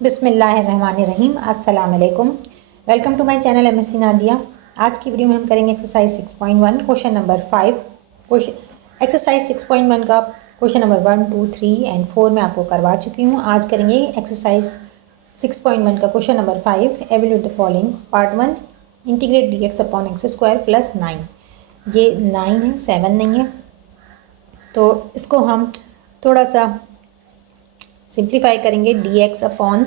बिस्मिल्लाहिर्रहमानिर्रहीम। अस्सलाम वालेकुम। Welcome to my channel MSc Nadia. आज की वीडियो में हम करेंगे exercise 6.1 question number 5। Question exercise 6.1 का क्वेश्चन नंबर 1, 2, 3 एंड 4 मैं आपको करवा चुकी हूँ। आज करेंगे एक्सरसाइज 6.1 का question number 5। Evaluate the following. Part 1, integrate dx upon x square plus 9। ये 9 है, 7 नहीं है, तो इसको हम थोड़ा सा सिंप्लीफाई करेंगे। dx अपॉन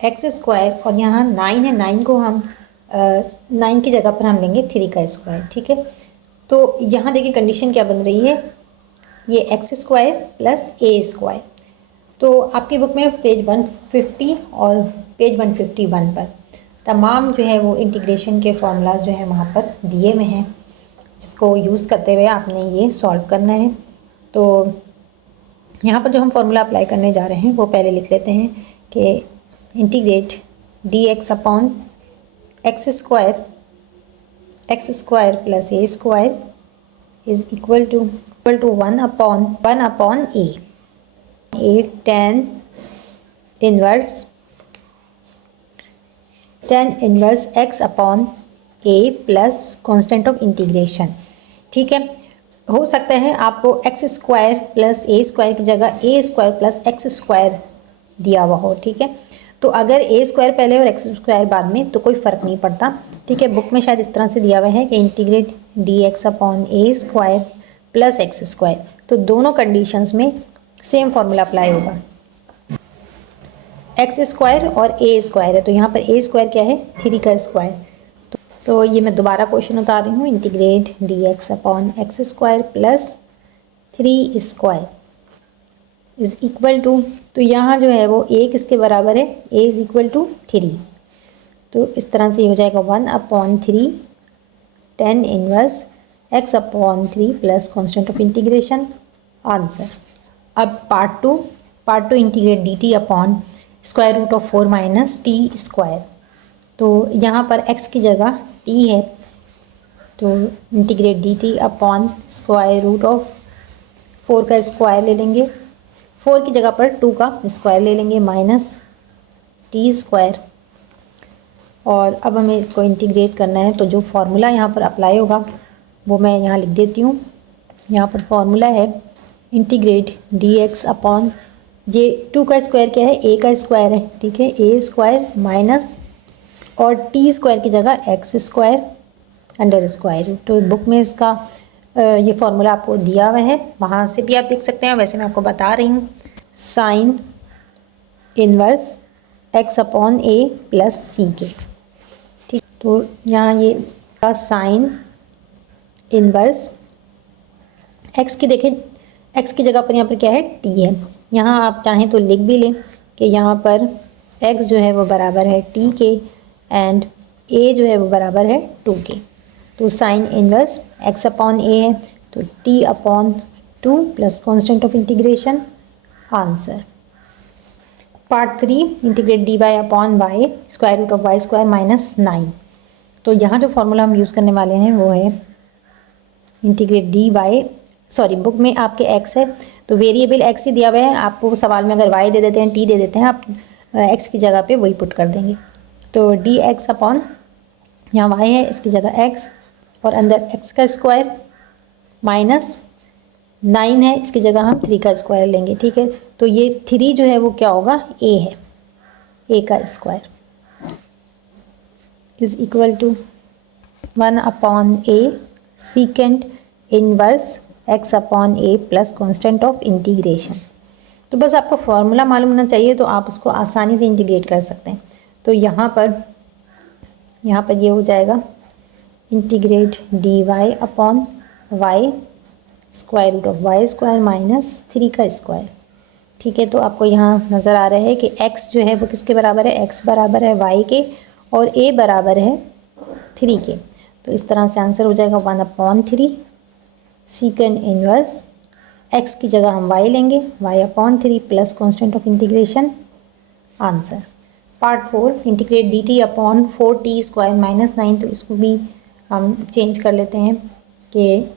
एक्स स्क्वायर, और यहाँ 9 है, 9 को हम 9 की जगह पर हम लेंगे 3 का स्क्वायर। ठीक है, तो यहाँ देखिए कंडीशन क्या बन रही है, ये x square plus a square. तो आपकी बुक में पेज 150 और पेज 151 पर तमाम जो है वो इंटीग्रेशन के फॉर्मूलाज जो है वहाँ पर दिए हुए हैं, जिसको यूज़ करते हुए आपने ये सॉल्व करना है। तो यहाँ पर जो हम फॉर्मूला अप्लाई करने जा रहे हैं वो पहले लिख लेते हैं कि integrate dx upon x square plus a square is equal to 1 upon a tan inverse x upon A plus constant of integration. ठीक है, हो सकता है आपको x square plus a square की जगह a square plus x square दिया हुआ हो। ठीक है, तो अगर ए स्क्वायर पहले और एक्स स्क्वायर बाद में तो कोई फ़र्क नहीं पड़ता। ठीक है, बुक में शायद इस तरह से दिया हुआ है कि integrate dx upon a square plus x square, तो दोनों कंडीशंस में सेम फार्मूला अप्लाई होगा। एक्स स्क्वायर और ए स्क्वायर है, तो यहाँ पर ए स्क्वायर क्या है, 3 का स्क्वायर। तो ये मैं दोबारा क्वेश्चन उतार रही हूँ। Integrate dx upon x square plus 3 square is equal to, तो यहाँ जो है वो ए किसके बराबर है, ए इज इक्वल टू 3। तो इस तरह से हो जाएगा 1 upon 3 tan inverse x upon 3 plus constant of integration, answer. अब part two integrate dt upon square root of 4 minus T square. तो यहाँ पर x की जगह t है, तो integrate dt upon square root of 4 का स्क्वायर ले लेंगे, 4 की जगह पर 2 का स्क्वायर ले लेंगे माइनस टी स्क्वायर। और अब हमें इसको इंटीग्रेट करना है, तो जो फार्मूला यहाँ पर अप्लाई होगा वो मैं यहाँ लिख देती हूँ। यहाँ पर फार्मूला है इंटीग्रेट dx अपॉन, ये 2 का स्क्वायर क्या है, a का स्क्वायर है। ठीक है, a स्क्वायर माइनस और टी स्क्वायर की जगह एक्स स्क्वायर अंडर स्क्वायर। तो बुक में इसका ये फार्मूला आपको दिया हुआ है, वहाँ से भी आप देख सकते हैं। वैसे मैं आपको बता रही हूँ, साइन इनवर्स एक्स अपॉन ए प्लस सी के। ठीक, तो यहाँ ये का साइन इनवर्स एक्स की, देखें एक्स की जगह पर यहाँ पर क्या है, टी है। यहाँ आप चाहें तो लिख भी लें कि यहाँ पर एक्स जो है वो बराबर है टी के एंड ए जो है वो बराबर है 2 के। तो sine inverse x upon a है, तो t upon 2 plus constant of integration, answer. Part 3 integrate d y upon y square root of y square minus 9। तो यहाँ जो फार्मूला हम यूज़ करने वाले हैं वो है integrate d y, sorry book में आपके एक्स है तो वेरिएबल एक्स ही दिया हुआ है, आपको सवाल में अगर वाई दे देते हैं, टी दे देते हैं, आप एक्स की जगह पे वही पुट कर देंगे। तो डी एक्स अपॉन, यहाँ वाई है इसकी जगह एक्स, और अंदर एक्स का स्क्वायर माइनस 9 है, इसकी जगह हम 3 का स्क्वायर लेंगे। ठीक है, तो ये 3 जो है वो क्या होगा, ए है, ए का square is equal to 1 upon a secant inverse x upon A plus constant of integration. तो बस आपको फार्मूला मालूम होना चाहिए, तो आप उसको आसानी से इंटीग्रेट कर सकते हैं। तो यहाँ पर ये हो जाएगा integrate d y upon y square root of y square minus 3 का स्क्वायर। ठीक है, तो आपको यहाँ नज़र आ रहा है कि x जो है वो किसके बराबर है, x बराबर है y के और a बराबर है 3 के। तो इस तरह से आंसर हो जाएगा 1 अपॉन 3 सीकेंड इनवर्स x की जगह हम y लेंगे, y upon 3 plus constant of integration, answer. Part 4 integrate dt upon 4t square minus 9। तो इसको भी हम चेंज कर लेते हैं कि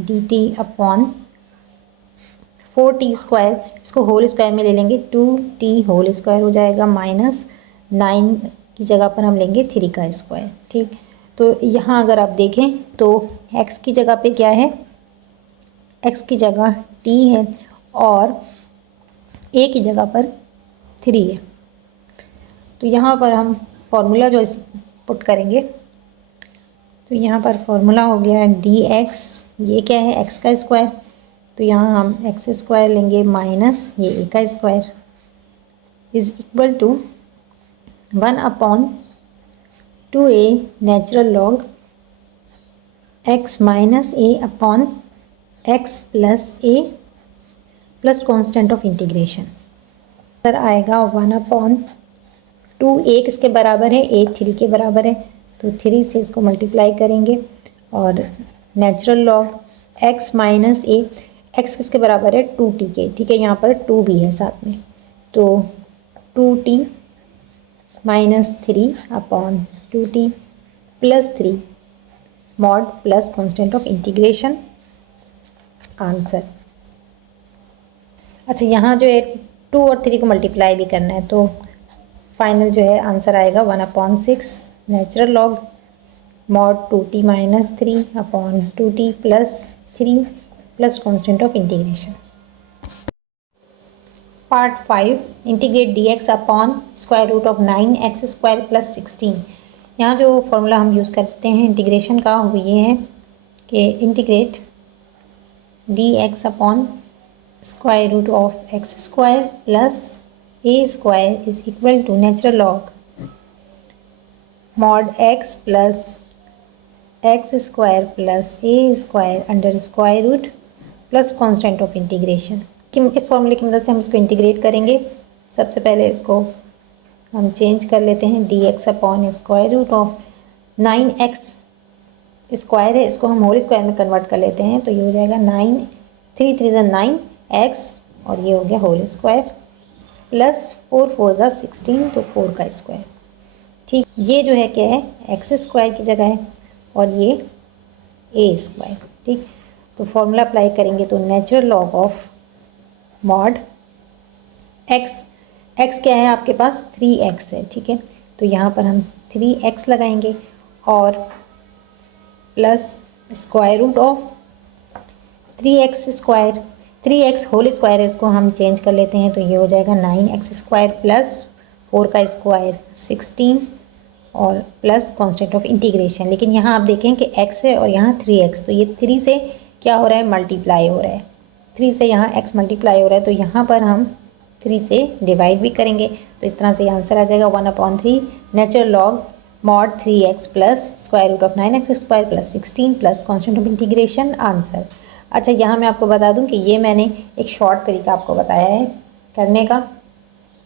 dt अपॉन 4t स्क्वायर, इसको होल स्क्वायर में ले लेंगे 2t होल स्क्वायर हो जाएगा, माइनस 9 की जगह पर हम लेंगे 3 का स्क्वायर। ठीक, तो यहाँ अगर आप देखें तो x की जगह पे क्या है, x की जगह t है और a की जगह पर 3 है। तो यहाँ पर हम फॉर्मूला जो पुट करेंगे, तो यहाँ पर फॉर्मूला हो गया dx, ये क्या है x का स्क्वायर, तो यहाँ हम x स्क्वायर लेंगे माइनस ये a का square is equal to 1/2a natural log x minus a upon x plus a plus constant of integration. Sir आएगा 1/2, a किसके बराबर है, a 3 के बराबर है, तो 3 से इसको मल्टीप्लाई करेंगे और natural log x minus a, x किसके बराबर है 2t के। ठीक है, यहाँ पर 2 भी है साथ में, तो 2t minus 3 upon 2t plus 3 mod plus constant of integration, answer. अच्छा, यहाँ जो है 2 और 3 को मल्टीप्लाई भी करना है, तो फाइनल जो है आंसर आएगा 1/6 natural log mod 2t minus 3 upon 2t plus 3 plus constant of integration. Part 5, integrate dx upon square root of 9x square plus 16। यहाँ जो फॉर्मूला हम यूज़ करते हैं इंटीग्रेशन का वो ये है कि integrate dx upon square root of x square plus a square is equal to natural log mod x plus x square plus a square under square root plus constant of integration. इस फॉर्मूले की मदद से हम इसको integrate करेंगे। सबसे पहले इसको हम चेंज कर लेते हैं, dx upon square root of 9x square है, इसको हम होल स्क्वायर में कन्वर्ट कर लेते हैं, तो ये हो जाएगा 9 3 3 9x और ये हो गया होल स्क्वायर प्लस 4 4 16, तो 4 का स्क्वायर। ठीक, ये जो है क्या है x स्क्वायर की जगह है और ये a स्क्वायर। ठीक, तो फॉर्मूला अप्लाई करेंगे तो natural log of mod x क्या है आपके पास 3x है। ठीक है, तो यहाँ पर हम 3x लगाएंगे और plus square root of 3x square, 3x whole square है, इसको हम चेंज कर लेते हैं, तो ये हो जाएगा 9x स्क्वायर प्लस 4 का स्क्वायर 16 और प्लस कॉन्स्टेंट ऑफ इंटीग्रेशन। लेकिन यहाँ आप देखें कि x है और यहाँ 3x, तो ये 3 से क्या हो रहा है मल्टीप्लाई हो रहा है, 3 से यहाँ x मल्टीप्लाई हो रहा है, तो यहाँ पर हम 3 से डिवाइड भी करेंगे, तो इस तरह से ये आंसर आ जाएगा 1/3 natural log mod 3x plus square root of 9x square plus 16 plus constant of integration, answer. अच्छा, यहाँ मैं आपको बता दूँ कि ये मैंने एक शॉर्ट तरीका आपको बताया है करने का,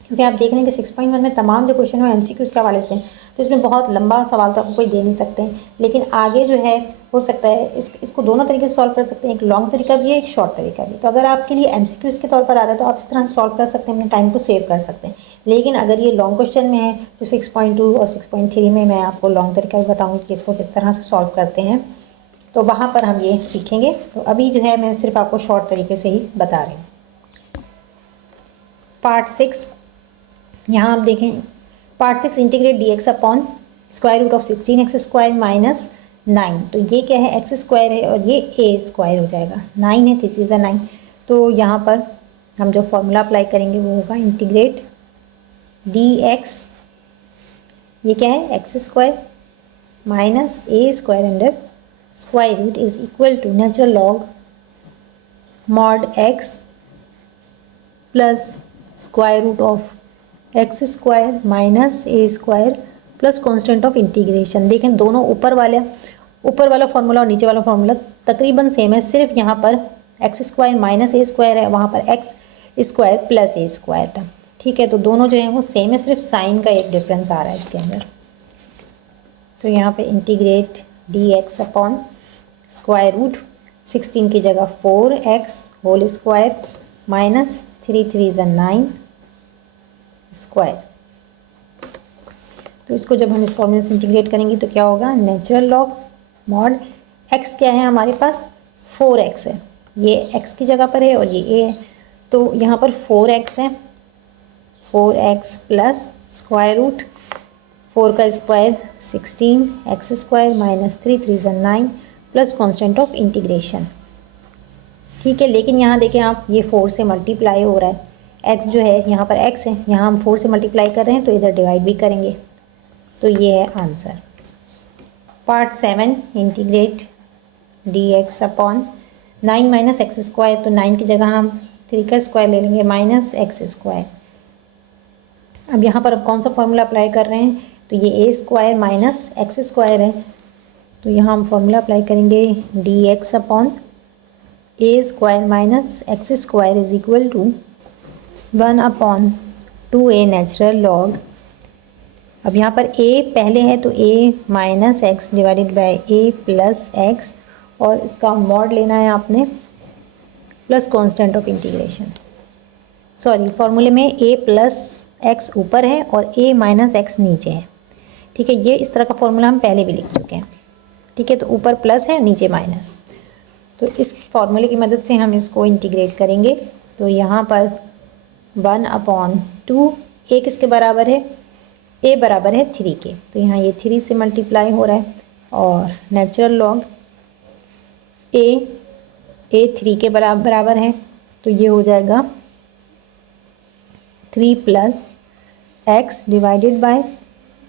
क्योंकि आप देख रहे हैं कि 6.1 में तमाम जो क्वेश्चन है MCQs के हवाले से, तो इसमें बहुत लंबा सवाल तो आपको कोई दे नहीं सकते हैं, लेकिन आगे जो है हो सकता है इसको दोनों तरीके से सॉल्व कर सकते हैं, एक लॉन्ग तरीका भी है, एक शॉर्ट तरीका भी। तो अगर आपके लिए MCQs के तौर पर आ रहा है तो आप इस तरह से सॉल्व कर सकते हैं, अपने टाइम को सेव कर सकते हैं। लेकिन अगर ये लॉन्ग क्वेश्चन में है तो 6.2 और 6.3 में मैं आपको लॉन्ग तरीका भी बताऊँगी कि इसको किस तरह से सॉल्व करते हैं, तो वहाँ पर हम ये सीखेंगे। तो अभी जो है मैं सिर्फ आपको शॉर्ट तरीके से ही बता रही हूँ। पार्ट 6, यहाँ आप देखें part 6, integrate dx upon square root of 16x square minus 9, तो ये क्या है x स्क्वायर है और ये a स्क्वायर हो जाएगा, 9 है 3 3 9, तो यहाँ पर हम जो फॉर्मूला अप्लाई करेंगे वो होगा इंटीग्रेट dx, ये क्या है x square minus a square under square root is equal to natural log mod x plus square root of x square minus a square plus constant of integration. देखें दोनों ऊपर वाला फार्मूला और नीचे वाला फार्मूला तकरीबन सेम है, सिर्फ यहाँ पर x square minus a square है, वहाँ पर x square plus a square था। ठीक है, तो दोनों जो है वो सेम है, सिर्फ साइन का एक डिफरेंस आ रहा है इसके अंदर। तो यहाँ पे integrate dx upon square root 16 की जगह 4x whole square minus 3 3 9 square. तो इसको जब हम इस फॉर्मूले से इंटीग्रेट करेंगे तो क्या होगा, नेचुरल लॉग मॉड x क्या है हमारे पास 4x है, ये x की जगह पर है और ये a है, तो यहाँ पर 4x है, 4x प्लस स्क्वायर रूट 4 का square 16 x square minus 3 3 9 plus constant of integration. ठीक है, लेकिन यहाँ देखें आप, ये 4 से मल्टीप्लाई हो रहा है, x जो है यहाँ पर x है, यहाँ हम 4 से मल्टीप्लाई कर रहे हैं तो इधर डिवाइड भी करेंगे, तो ये है answer. Part 7 integrate dx upon 9 minus x square, तो 9 की जगह हम 3 का स्क्वायर ले लेंगे माइनस एक्स स्क्वायर। अब यहाँ पर अब कौन सा फॉर्मूला अप्लाई कर रहे हैं, तो ये a square minus x square है, तो यहाँ हम फॉर्मूला अप्लाई करेंगे dx upon a square minus x square is equal to 1 upon 2a natural log. अब यहाँ पर a पहले है तो a minus x divided by a plus x, और इसका मॉड लेना है आपने plus constant of integration. Sorry, फॉर्मूले में a प्लस एक्स ऊपर है और a माइनस एक्स नीचे है। ठीक है, ये इस तरह का फॉर्मूला हम पहले भी लिख चुके हैं। ठीक है, तो ऊपर प्लस है नीचे माइनस, तो इस फॉर्मूले की मदद से हम इसको इंटीग्रेट करेंगे। तो यहाँ पर 1 अपॉन 2, a किसके बराबर है, a बराबर है 3 के, तो यहाँ ये 3 से मल्टीप्लाई हो रहा है, और नेचुरल लॉग a 3 के बराबर है, तो ये हो जाएगा 3 plus x divided by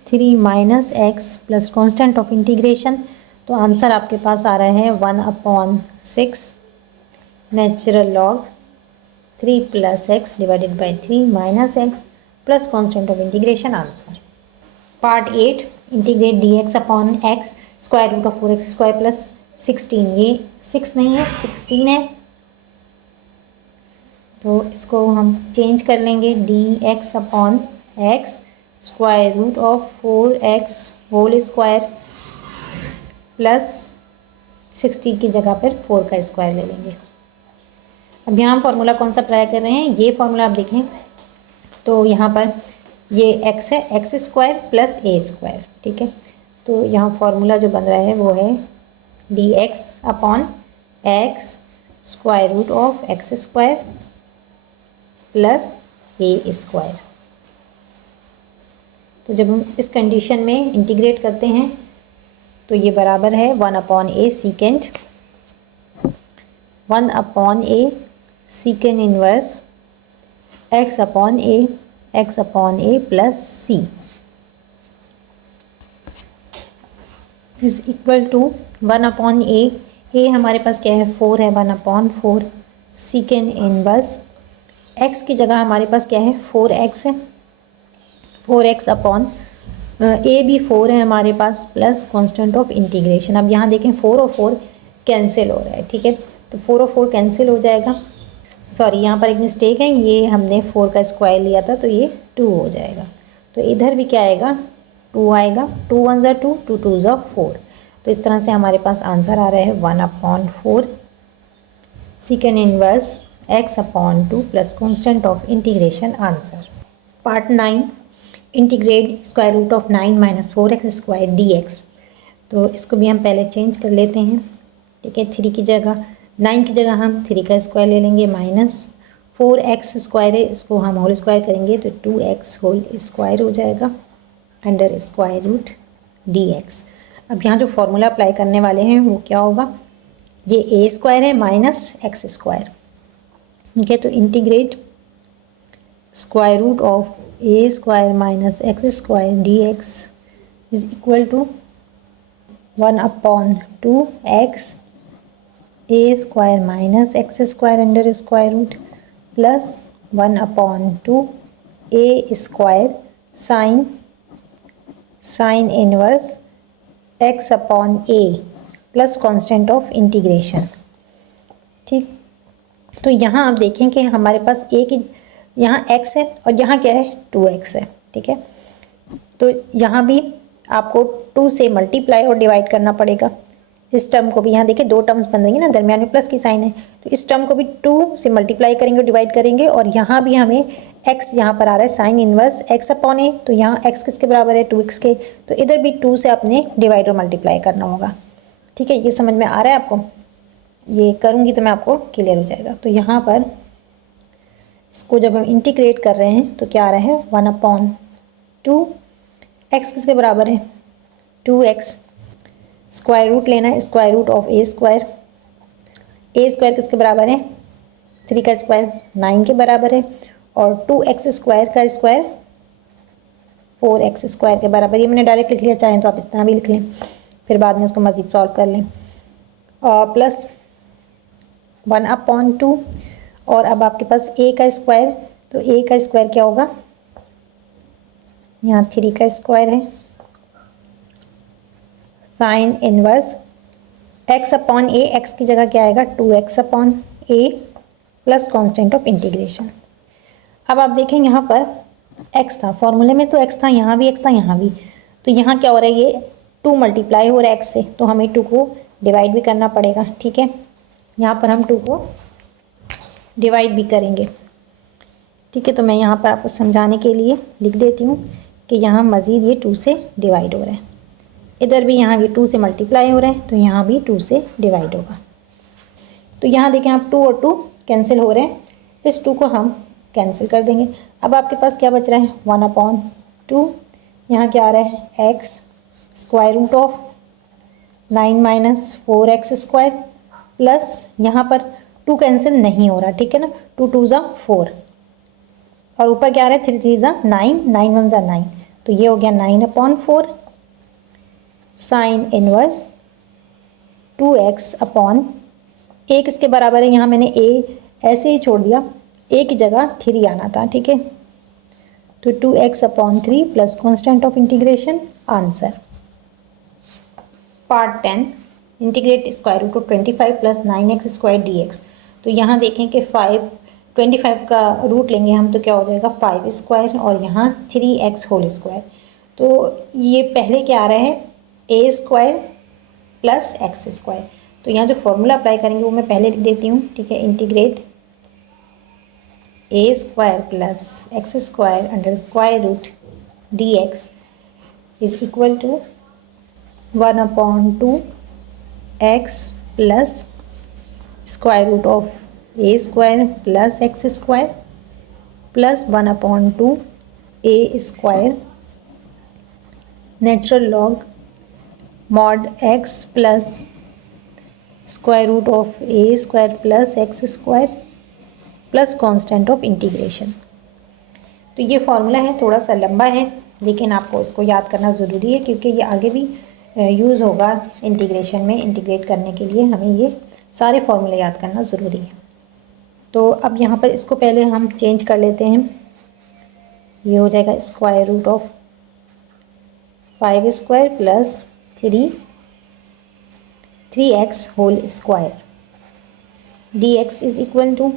3 minus x plus constant of integration. तो आंसर आपके पास आ रहा है 1 upon 6 natural log 3 plus x divided by 3 minus x plus constant of integration, answer. Part 8 integrate dx upon x square root of 4x square plus 16, ये 6 नहीं है 16 है, तो इसको हम चेंज कर लेंगे dx upon x square root of 4x whole square plus 16 की जगह पर 4 का स्क्वायर ले लेंगे। अब यहाँ हम फार्मूला कौन सा अप्लाई कर रहे हैं, ये फार्मूला आप देखें तो यहाँ पर ये x है, x square plus a square. ठीक है, तो यहाँ फार्मूला जो बन रहा है वो है dx upon x square root of x square plus a square. तो जब हम इस कंडीशन में इंटीग्रेट करते हैं तो ये बराबर है 1 upon A secant 1 upon A secant inverse x upon A plus C is equal to 1 upon A हमारे पास क्या है 4 है, 1 अपॉन 4 सीकेंड इनवर्स x की जगह हमारे पास क्या है 4x है, 4x अपॉन ए भी 4 है हमारे पास प्लस कांस्टेंट ऑफ इंटीग्रेशन। अब यहाँ देखें 4 और 4 कैंसिल हो रहा है। ठीक है, तो 4 और 4 कैंसिल हो जाएगा। सॉरी, यहाँ पर एक मिस्टेक है, ये हमने 4 का स्क्वायर लिया था तो ये 2 हो जाएगा, तो इधर भी क्या आएगा 2 आएगा, 2 1 ज़ा 2, 2 2 ज़ा 4। तो इस तरह से हमारे पास आंसर आ रहा है 1 upon 4 second inverse x upon 2 plus constant of integration, answer. Part 9 integrate square root of 9 minus 4x square dx। तो इसको भी हम पहले चेंज कर लेते हैं। ठीक है, 3 की जगह 9 की जगह हम 3 का स्क्वायर ले लेंगे माइनस 4x स्क्वायर है, इसको हम होल स्क्वायर करेंगे तो 2x होल स्क्वायर हो जाएगा अंडर स्क्वायर रूट dx। अब यहाँ जो फॉर्मूला अप्लाई करने वाले हैं वो क्या होगा, ये a स्क्वायर है माइनस एक्स स्क्वायर। ठीक है, तो integrate square root of a square minus x square dx is equal to 1 upon 2x a square minus x square under square root plus 1 upon 2 a square sine inverse x upon A plus constant of integration. ठीक, तो यहाँ आप देखें कि हमारे पास ए की यहाँ x है और यहाँ क्या है 2x है। ठीक है, तो यहाँ भी आपको 2 से मल्टीप्लाई और डिवाइड करना पड़ेगा। इस टर्म को भी यहाँ देखिए 2 टर्म्स बन रही है ना, दरमियान में प्लस की साइन है, तो इस टर्म को भी 2 से मल्टीप्लाई करेंगे और डिवाइड करेंगे, और यहाँ भी हमें x यहाँ पर आ रहा है साइन इनवर्स x अपॉन ए, तो यहाँ x किसके बराबर है 2x के, तो इधर भी 2 से अपने डिवाइड और मल्टीप्लाई करना होगा। ठीक है, ये समझ में आ रहा है आपको, ये करूँगी तो मैं आपको क्लियर हो जाएगा। तो यहाँ पर इसको जब हम इंटीग्रेट कर रहे हैं तो क्या आ रहा है 1/2। एक्स किसके बराबर है 2x। स्क्वायर रूट लेना है, square root of a square. A square किसके बराबर है 3 का स्क्वायर 9 के बराबर है, और 2x स्क्वायर का स्क्वायर 4x स्क्वायर के बराबर। ये मैंने डायरेक्ट लिख लिया, चाहें तो आप इस तरह भी लिख लें, फिर बाद में उसको मज़ीद सॉल्व कर लें। और प्लस 1/2, और अब आपके पास a का स्क्वायर, तो a का स्क्वायर क्या होगा, यहाँ 3 का स्क्वायर है, साइन इनवर्स x/a, x की जगह क्या आएगा 2x/a plus constant of integration. अब आप देखें यहाँ पर x था, फॉर्मूले में तो x था, यहाँ भी x था, यहाँ भी, तो यहाँ क्या हो रहा है, ये 2 मल्टीप्लाई हो रहा है x से, तो हमें 2 को डिवाइड भी करना पड़ेगा। ठीक है, यहाँ पर हम 2 को डिवाइड भी करेंगे। ठीक है, तो मैं यहाँ पर आपको समझाने के लिए लिख देती हूँ कि यहाँ मज़ीद ये 2 से डिवाइड हो रहा है, इधर भी यहाँ ये 2 से मल्टीप्लाई हो रहे हैं, तो यहाँ भी 2 से डिवाइड होगा। तो यहाँ देखें आप 2 और 2 कैंसिल हो रहे हैं, इस 2 को हम कैंसिल कर देंगे। अब आपके पास क्या बच रहा है 1/2, यहाँ क्या आ रहा है x, square root of 9 - 4x square, plus यहाँ पर 2 कैंसिल नहीं हो रहा, ठीक है ना, 2 2 ज़ा 4, और ऊपर क्या आ रहा है 3 3 ज़ा 9, 9 1 ज़ा 9, तो ये हो गया 9/4 साइन इनवर्स 2x/, a किसके बराबर है, यहाँ मैंने a ऐसे ही छोड़ दिया, a की जगह 3 आना था। ठीक है, तो 2x/3 plus constant of integration. Answer part 10, integrate square root of 25 plus 9x square dx। तो यहाँ देखें कि 25 का रूट लेंगे हम, तो क्या हो जाएगा 5 स्क्वायर, और यहाँ 3x होल स्क्वायर। तो ये पहले क्या आ रहा है a square plus x square, तो यहाँ जो फॉर्मूला अप्लाई करेंगे वो मैं पहले लिख देती हूँ। ठीक है, integrate a square plus x square under square root dx is equal to 1/2 x plus square root of a square plus x square plus 1/2 a square natural log mod x plus square root of a square plus x square plus constant of integration. तो ये formula है, थोड़ा सा लंबा है, लेकिन आपको इसको याद करना ज़रूरी है, क्योंकि ये आगे भी यूज़ होगा इंटीग्रेशन में। इंटीग्रेट करने के लिए हमें ये सारे फार्मूले याद करना ज़रूरी है। तो अब यहाँ पर इसको पहले हम चेंज कर लेते हैं, ये हो जाएगा square root of 5 square plus 3x whole square dx is equal to,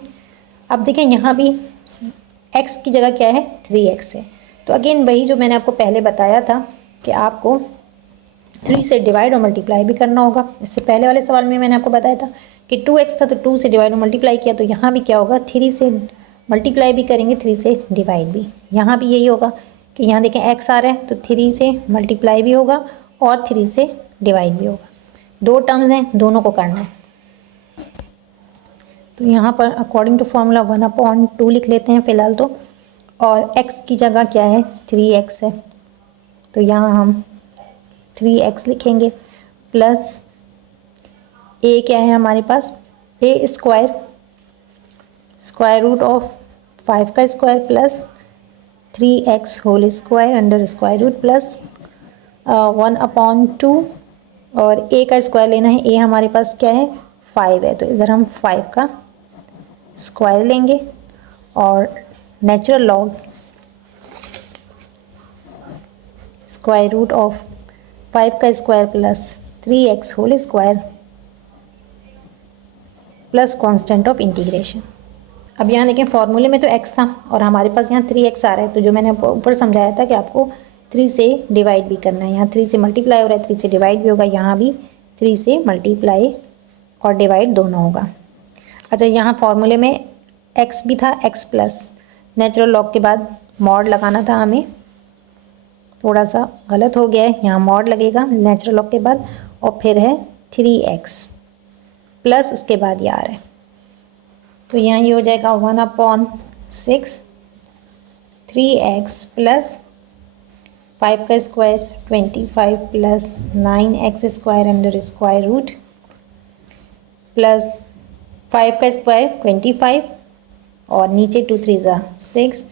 अब देखें यहाँ भी x की जगह क्या है 3x है, तो अगेन वही जो मैंने आपको पहले बताया था कि आपको 3 से डिवाइड और मल्टीप्लाई भी करना होगा। इससे पहले वाले सवाल में मैंने आपको बताया था कि 2x था, तो 2 से डिवाइड और मल्टीप्लाई किया, तो यहाँ भी क्या होगा 3 से मल्टीप्लाई भी करेंगे, 3 से डिवाइड भी। यहाँ भी यही होगा कि यहाँ देखें x आ रहा है, तो 3 से मल्टीप्लाई भी होगा और 3 से डिवाइड भी होगा। 2 टर्म्स हैं, दोनों को करना है। तो यहाँ पर अकॉर्डिंग टू फार्मूला 1/2 लिख लेते हैं फ़िलहाल तो, और x की जगह क्या है 3x है, तो यहाँ हम 3x लिखेंगे, प्लस a क्या है हमारे पास a square, square root of 5 का square plus 3x whole square under square root plus 1/2, और a का स्क्वायर लेना है, a हमारे पास क्या है 5 है, तो इधर हम 5 का स्क्वायर लेंगे, और natural log square root of 5 का square plus 3x whole square plus constant of integration. अब यहाँ देखें फॉर्मूले में तो x था और हमारे पास यहाँ 3x आ रहा है, तो जो मैंने ऊपर समझाया था कि आपको 3 से डिवाइड भी करना है, यहाँ 3 से मल्टीप्लाई हो रहा है, 3 से डिवाइड भी होगा, यहाँ भी 3 से मल्टीप्लाई और डिवाइड दोनों होगा। अच्छा, यहाँ फॉर्मूले में x भी था, x प्लस नेचुरल लॉग के बाद मॉड लगाना था हमें, थोड़ा सा गलत हो गया है, यहाँ मॉड लगेगा नेचुरल लॉग के बाद, और फिर है 3x प्लस उसके बाद ये आ रहा है, तो यहाँ ये हो जाएगा 1/, 6, 3x प्लस 5 का square 25 plus 9x square under square root plus 5 का स्क्वायर 25 और नीचे 2 3 ज़ा 6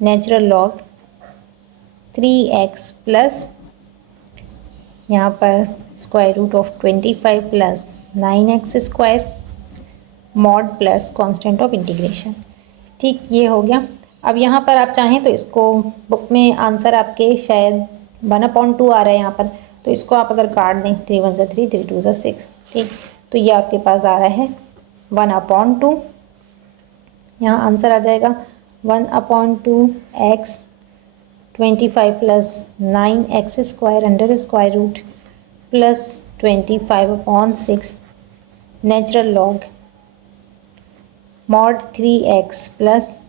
नेचुरल लॉग 3x प्लस यहाँ पर square root of 25 plus 9x square mod plus constant of integration. ठीक, ये हो गया। अब यहाँ पर आप चाहें तो इसको बुक में आंसर आपके शायद 1/2 आ रहा है यहाँ पर, तो इसको आप अगर काट दें 3 1 ज़ा 3 3 2 ज़ा 6, ठीक, तो ये आपके पास आ रहा है 1/2। यहाँ आंसर आ जाएगा 1/2 x 25 plus 9x square under square root plus 25/6 natural log mod 3x plus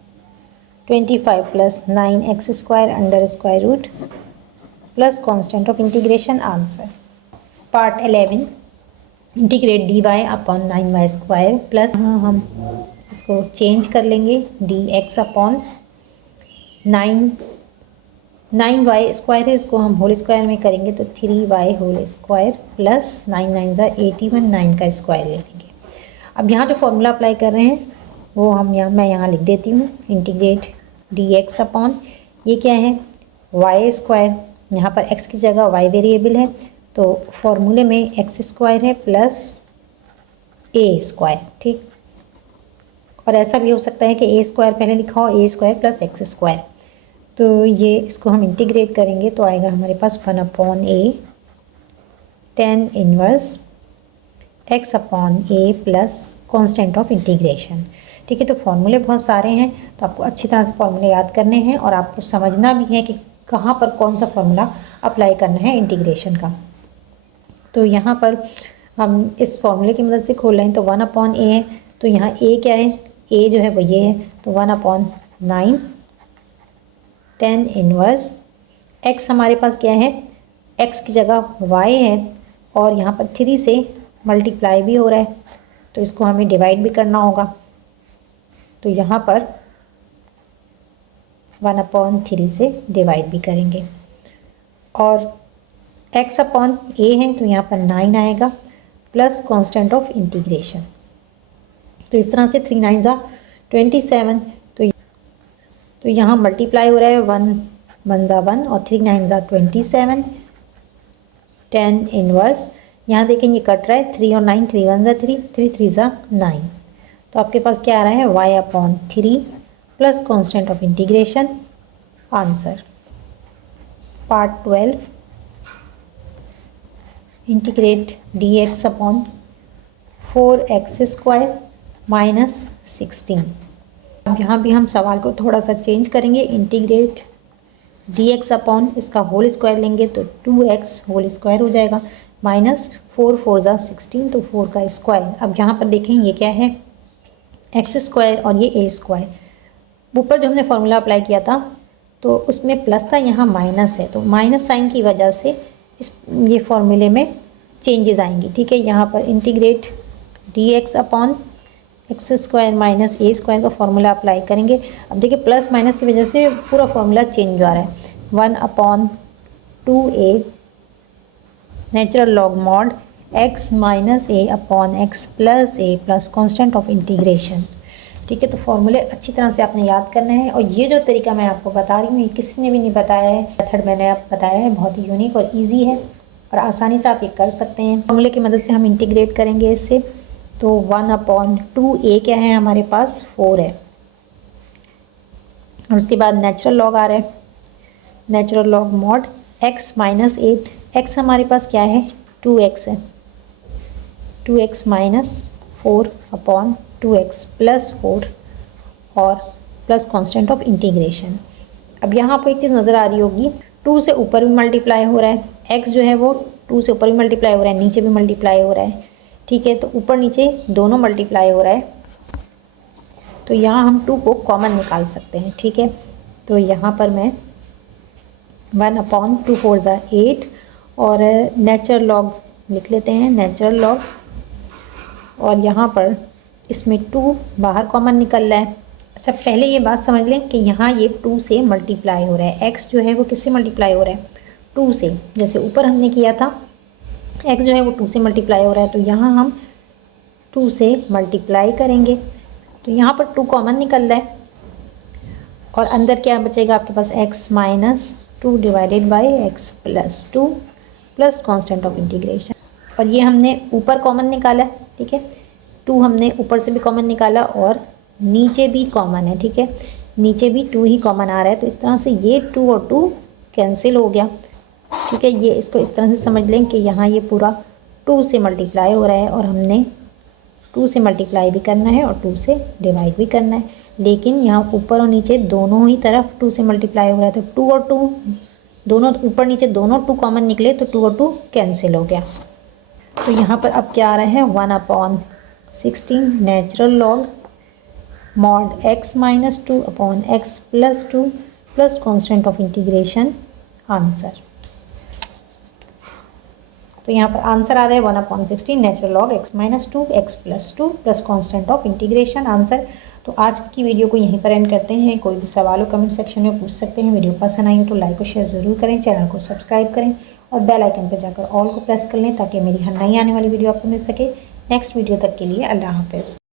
25 plus 9x square under square root plus constant of integration. Answer part 11 integrate dy upon 9y square plus हम इसको change कर लेंगे dx upon 9y square है, इसको हम whole square में करेंगे तो 3y होल स्क्वायर प्लस 9 9 ज़ा 81 9 का स्क्वायर ले लेंगे। अब यहाँ जो फॉर्मूला अप्लाई कर रहे हैं वो मैं यहाँ लिख देती हूँ। इंटीग्रेट dx अपॉन ये क्या है y स्क्वायर, यहाँ पर x की जगह y वेरिएबल है तो फॉर्मूले में x स्क्वायर है प्लस a स्क्वायर, ठीक, और ऐसा भी हो सकता है कि a स्क्वायर पहले लिखा हो a square plus x square, तो ये इसको हम इंटीग्रेट करेंगे तो आएगा हमारे पास 1/a tan inverse x upon a plus constant of integration. ठीक है, तो फॉर्मूले बहुत सारे हैं तो आपको अच्छी तरह से फॉर्मूले याद करने हैं और आपको समझना भी है कि कहाँ पर कौन सा फॉर्मूला अप्लाई करना है इंटीग्रेशन का। तो यहाँ पर हम इस फॉर्मूले की मदद से खोल रहे हैं तो 1/a है, तो यहाँ a क्या है, a जो है वो ये है, तो 1/9 tan इनवर्स x हमारे पास क्या है, x की जगह y है और यहाँ पर 3 से मल्टीप्लाई भी हो रहा है तो इसको हमें डिवाइड भी करना होगा, तो यहाँ पर 1/3 से डिवाइड भी करेंगे और x अपॉन a है तो यहाँ पर 9 आएगा प्लस कांस्टेंट ऑफ इंटीग्रेशन। तो इस तरह से 3 9 ज़ा 27, तो यहाँ मल्टीप्लाई हो रहा है 1 1 ज़ा 1 और 3 9 ज़ा 27 tan इनवर्स। यहाँ देखें ये कट रहा है 3 और 9, 3 1 ज़ा 3 3 3 ज़ा 9, तो आपके पास क्या आ रहा है y/3 plus constant of integration. Answer part 12 integrate dx upon 4x square minus 16। अब यहाँ भी हम सवाल को थोड़ा सा चेंज करेंगे। इंटीग्रेट dx अपॉन इसका होल स्क्वायर लेंगे तो 2x होल स्क्वायर हो जाएगा माइनस 4 4 ज़ा 16, तो 4 का स्क्वायर। अब यहाँ पर देखें ये क्या है, x स्क्वायर और ये a स्क्वायर। ऊपर जो हमने फॉर्मूला अप्लाई किया था तो उसमें प्लस था, यहाँ माइनस है, तो माइनस साइन की वजह से ये फॉर्मूले में चेंजेस आएंगी। ठीक है, यहाँ पर integrate dx upon x square minus a square का फॉर्मूला अप्लाई करेंगे। अब देखिए प्लस माइनस की वजह से पूरा फॉर्मूला चेंज हो रहा है। 1/2a natural log mod x minus a upon x plus a plus constant of integration. ठीक है, तो फॉर्मूले अच्छी तरह से आपने याद करना है और ये जो तरीका मैं आपको बता रही हूँ ये किसी ने भी नहीं बताया है, मेथड मैंने आप बताया है, बहुत ही यूनिक और ईजी है और आसानी से आप ये कर सकते हैं। फॉर्मूले की मदद से हम इंटीग्रेट करेंगे इससे, तो 1/2a क्या है हमारे पास 4 है और उसके बाद नेचुरल लॉग आ रहा है, natural log mod x minus 8, x हमारे पास क्या है 2x है, 2x माइनस 4/2x प्लस 4 और प्लस कांस्टेंट ऑफ इंटीग्रेशन। अब यहाँ पर एक चीज़ नज़र आ रही होगी, 2 से ऊपर भी मल्टीप्लाई हो रहा है, x जो है वो 2 से ऊपर भी मल्टीप्लाई हो रहा है, नीचे भी मल्टीप्लाई हो रहा है। ठीक है, तो ऊपर नीचे दोनों मल्टीप्लाई हो रहा है, तो यहाँ हम 2 को कॉमन निकाल सकते हैं। ठीक है, तो यहाँ पर मैं 1/2 4 ज़ा 8 और नेचुरल लॉग लिख लेते हैं, नेचुरल लॉग, और यहाँ पर इसमें 2 बाहर कॉमन निकल रहा है अच्छा पहले ये बात समझ लें कि यहाँ ये 2 से मल्टीप्लाई हो रहा है। x जो है वो किससे मल्टीप्लाई हो रहा है, 2 से। जैसे ऊपर हमने किया था x जो है वो 2 से मल्टीप्लाई हो रहा है, तो यहाँ हम 2 से मल्टीप्लाई करेंगे। तो यहाँ पर 2 कॉमन निकल रहा है और अंदर क्या बचेगा आपके पास, x minus 2 divided by x plus 2 plus constant of integration. और ये हमने ऊपर कॉमन निकाला, ठीक है, 2 हमने ऊपर से भी कॉमन निकाला और नीचे भी कॉमन है, ठीक है, नीचे भी 2 ही कॉमन आ रहा है। तो इस तरह से ये 2 और 2 कैंसिल हो गया, ठीक है। ये इसको इस तरह से समझ लें कि यहाँ ये पूरा 2 से मल्टीप्लाई हो रहा है और हमने 2 से मल्टीप्लाई भी करना है और 2 से डिवाइड भी करना है। लेकिन यहाँ ऊपर और नीचे दोनों ही तरफ 2 से मल्टीप्लाई हो रहा है, तो 2 और 2 दोनों ऊपर नीचे दोनों 2 कॉमन निकले, तो 2 और 2 कैंसिल हो गया। तो यहाँ पर अब क्या आ रहा है, 1/16 natural log mod x minus 2 upon x plus 2 plus constant of integration answer. तो यहाँ पर आंसर आ रहा है 1/16 natural log x minus 2 x plus 2 plus constant of integration answer. तो आज की वीडियो को यहीं पर एंड करते हैं। कोई भी सवाल हो कमेंट सेक्शन में पूछ सकते हैं। वीडियो पसंद आई हो तो लाइक और शेयर ज़रूर करें, चैनल को सब्सक्राइब करें और बेल आइकन पर जाकर ऑल को प्रेस कर लें ताकि मेरी हर नई आने वाली वीडियो आपको मिल सके। नेक्स्ट वीडियो तक के लिए अल्लाह हाफ़िज़।